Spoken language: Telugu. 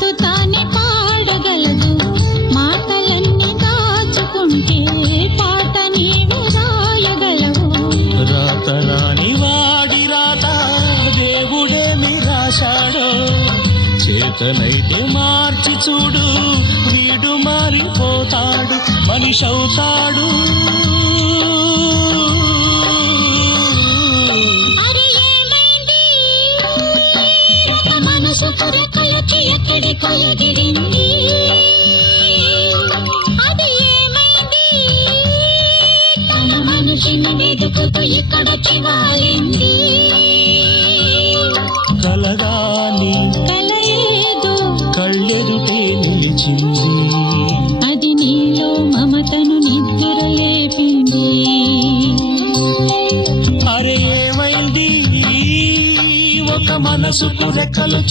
తనకు తానే పాడగలదు. మాటలన్నీ దాచుకుంటే పాట నీవు రాయగలవు. రాతరాని వాడి రాత దేవుడేమి రాశాడో, చేతనైతే మార్చి చూడు, వీడు మారిపోతాడు, మనిషవుతాడు. మనసుకు రెక్కలకి ఎక్కడికో ఎగిరింది, అది ఏమైంది? తన మనిషిని వెతుకుతూ ఇక్కడొచ్చి వాలింది. కలగాని కల ఏదో కళ్ళెదుటే నిలిచింది, అది నీలో మమతను నిద్ర లేపింది. అరే ఏమైంది? ఒక మనసుకు రెక్కలు